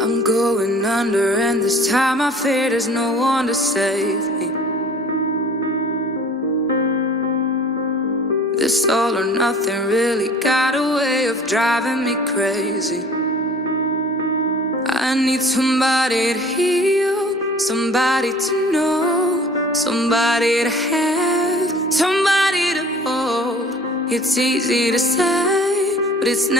I'm going under, and this time I fear there's no one to save me. This all or nothing really got a way of driving me crazy. I need somebody to heal, somebody to know, somebody to have, somebody to hold. It's easy to say, but it's not.